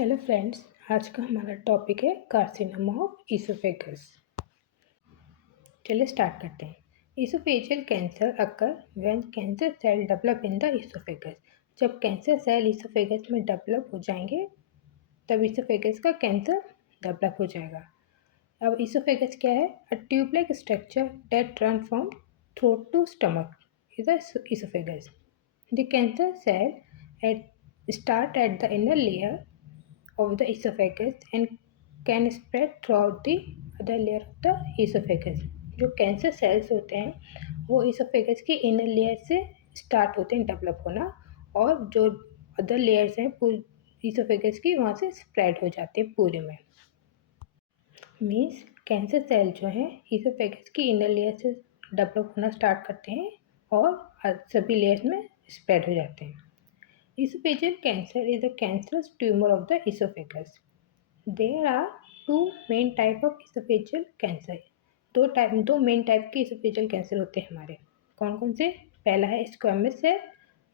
Hello friends, आज का हमारा टॉपिक है कार्सिनोमा ऑफ इसोफेगस। चलिए स्टार्ट करते हैं। Oesophageal cancer occur when cancer cell develop in the oesophagus. जब कैंसर सेल इसोफेगस में डेवलप हो जाएंगे तब इसोफेगस का कैंसर डेवलप हो जाएगा। अब इसोफेगस क्या है? A tube like structure that run from throat to stomach is the oesophagus. The cancer cell start at the inner layer of the esophagus and can spread throughout the other layer of the esophagus। जो cancer cells होते हैं वो oesophagus की inner layer से start होते हैं develop होना, और जो अदर लेयर्स हैं इसोफेगस की वहाँ से स्प्रेड हो जाते हैं पूरे में। मीन्स कैंसर सेल जो है इसोफेगस की इनर लेयर से डेवलप होना स्टार्ट करते हैं और सभी लेयर्स में स्प्रेड हो जाते हैं। Esophageal cancer is a cancerous tumor of the esophagus. There are two main type of esophageal cancer। दो मेन टाइप के esophageal कैंसर होते हैं हमारे। कौन कौन से? पहला है स्क्वेमस सेल,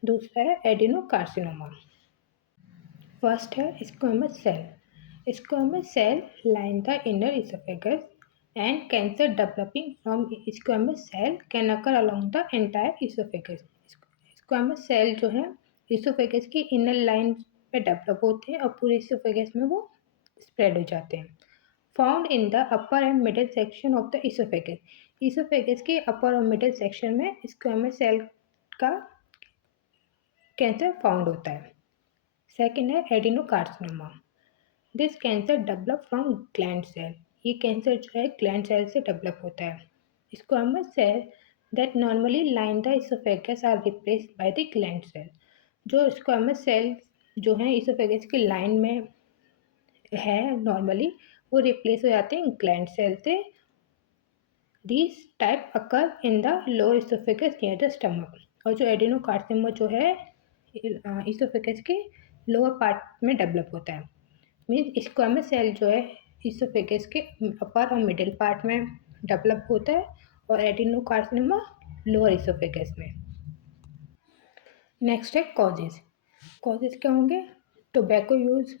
दूसरा है एडिनोकार्सिनोमा। फर्स्ट है squamous cell. Squamous cell line the inner esophagus and cancer developing from squamous cell can occur along the entire esophagus। Squamous cell जो है इसोफेगस की इनर लाइन पे डेवलप होते हैं और पूरे इसोफेगस में वो स्प्रेड हो जाते हैं। Found in the upper and middle section of the oesophagus. Oesophagus के अपर और मिडिल सेक्शन में स्क्वेमस सेल का कैंसर फाउंड होता है। सेकेंड है adenocarcinoma. This cancer develop from gland cell. ये कैंसर जो है ग्लैंड सेल से डेवलप होता है। Squamous cell that normally line the oesophagus are replaced by the gland cell. जो स्क्वेमस सेल जो हैं इसोफेगस की लाइन में है नॉर्मली, वो रिप्लेस हो जाते हैं ग्लैंड सेल से। This type occur in the low oesophagus near the stomach. और जो एडिनोकार्सिनोमा जो है इसोफेगस के लोअर पार्ट में डेवलप होता है। मीन्स स्क्वेमस सेल जो है इसोफेगस के अपर और मिडिल पार्ट में डेवलप होता है और एडिनोकार्सिनोमा लोअर इसोफेगस में। नेक्स्ट है कॉजेज। कॉजेज क्या होंगे? Tobacco use,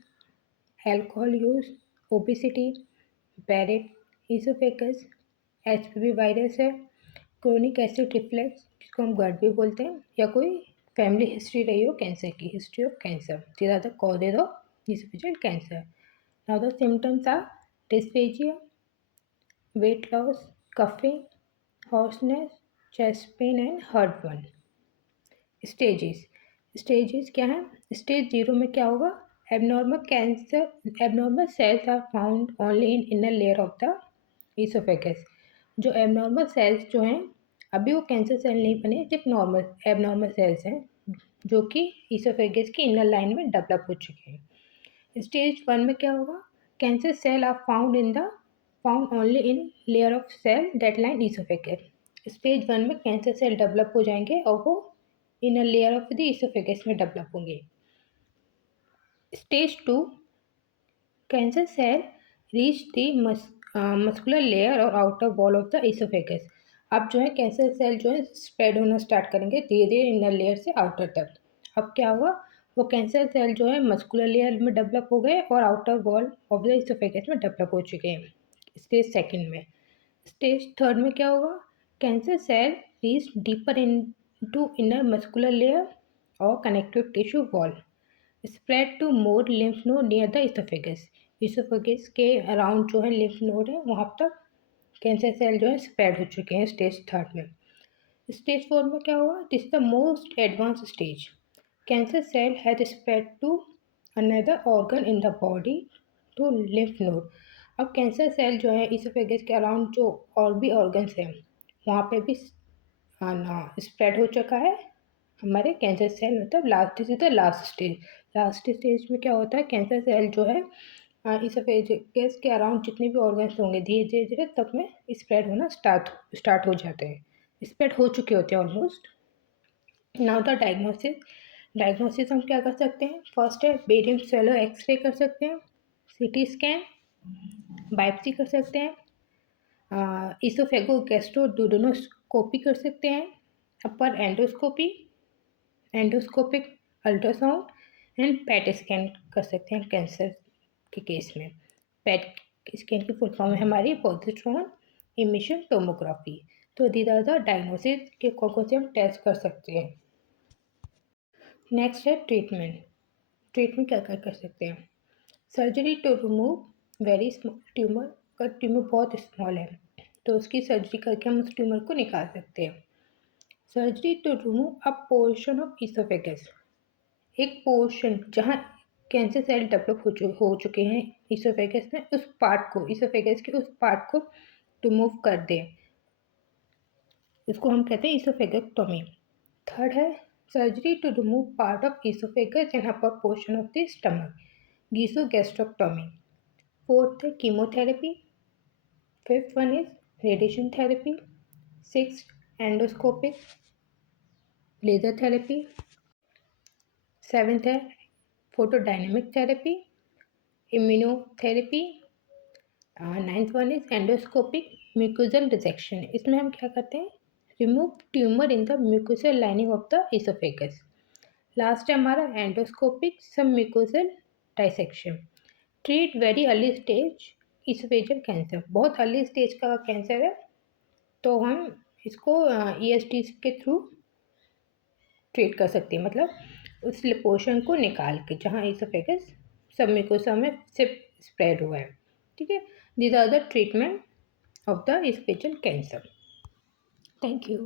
alcohol use, obesity, Barrett, oesophagus, HPV virus है, क्रोनिक एसिड रिफ्लेक्स जिसको हम GERD भी बोलते हैं, या कोई फैमिली हिस्ट्री रही हो कैंसर की, history of cancer. These are the causes of oesophageal cancer. Now the symptoms are dysphagia, weight loss, coughing, hoarseness, chest pain and heartburn. Stages क्या है? स्टेज 0 में क्या होगा? Abnormal cells are found only in inner layer of the oesophagus. जो abnormal cells जो हैं अभी वो कैंसर सेल नहीं बने, सिर्फ नॉर्मल एबनॉर्मल सेल्स हैं जो कि इसोफेगस की इनर लाइन में डेवलप हो चुके हैं। स्टेज 1 में क्या होगा? Cancer cell are found only in layer of cell that line oesophagus. Stage 1 में कैंसर सेल डेवलप हो जाएंगे और वो inner layer of the oesophagus में डेवलप होंगे। Stage 2, cancer cell reach the muscular layer और outer wall of the oesophagus. अब जो है कैंसर सेल जो है स्प्रेड होना स्टार्ट करेंगे धीरे धीरे इनर लेयर से आउटर तक। अब क्या होगा? वो कैंसर सेल जो है मस्कुलर लेयर में डेवलप हो गए और outer wall of the oesophagus में डेवलप हो चुके हैं स्टेज 2 में। स्टेज 3 में क्या होगा? Cancer cell reach deeper into inner muscular layer और connective tissue wall, spread to more lymph node near the oesophagus. Oesophagus के अराउंड जो है लिम्फ नोड है वहाँ तक कैंसर सेल जो है स्प्रेड हो चुके हैं स्टेज 3 में। स्टेज 4 में क्या हुआ? This is the most advance stage. Cancer cell has spread to another organ in the body to lymph node. अब कैंसर सेल जो है इसोफेगस के अराउंड जो और भी ऑर्गन्स हैं वहाँ पे भी स्प्रेड हो चुका है हमारे कैंसर सेल। मतलब लास्ट स्टेज में क्या होता है? कैंसर सेल जो है इसोफेगस के अराउंड जितने भी ऑर्गन्स होंगे धीरे धीरे धीरे तब में स्प्रेड होना स्टार्ट हो जाते हैं, स्प्रेड हो चुके होते हैं ऑलमोस्ट। नाउ द डायग्नोसिस हम क्या कर सकते हैं? फर्स्ट है बेरियम सेलर एक्सरे कर सकते हैं, CT स्कैन, बायोप्सी कर सकते हैं, इसोफेगो गैस्ट्रोडुओडेनोस्कोपी कर सकते हैं, upper endoscopy, endoscopic ultrasound and PET scan कर सकते हैं कैंसर के केस में। पैट स्कैन की फुल फॉर्म है हमारी पॉजिट्रॉन इमिशन टोमोग्राफी। तो दीज आर द डायग्नोसिस के कौन से हम टेस्ट कर सकते हैं। नेक्स्ट है ट्रीटमेंट। ट्रीटमेंट क्या क्या कर सकते हैं। Surgery to remove very small tumour. अगर ट्यूमर बहुत स्मॉल है तो उसकी सर्जरी करके हम उस ट्यूमर को निकाल सकते हैं। Surgery to remove a portion of oesophagus. एक पोर्शन जहाँ कैंसर सेल डेवलप हो चुके हैं इसोफेगस में, उस पार्ट को, इसोफेगस के उस पार्ट को रिमूव कर दें, इसको हम कहते हैं इसोफेगेक्टोमी। थर्ड है surgery to remove part of oesophagus and upper portion of the stomach, oesophagogastrectomy. Fourth है chemotherapy. Fifth one is radiation therapy. Six endoscopic laser therapy. Seventh है photodynamic therapy, immunotherapy. Ninth one is endoscopic mucosal dissection. इसमें हम क्या करते हैं, remove tumour in the mucosal lining of the oesophagus. Last है हमारा endoscopic submucosal dissection. Treat very early stage oesophageal cancer. बहुत early stage का cancer है तो हम इसको EST के थ्रू ट्रीट कर सकते हैं, मतलब उस पोर्शन को निकाल के जहाँ इसोफेगस सब म्यूकोसा में सिर्फ स्प्रेड हुआ है। ठीक है, these are the treatment of the esophageal cancer. Thank you.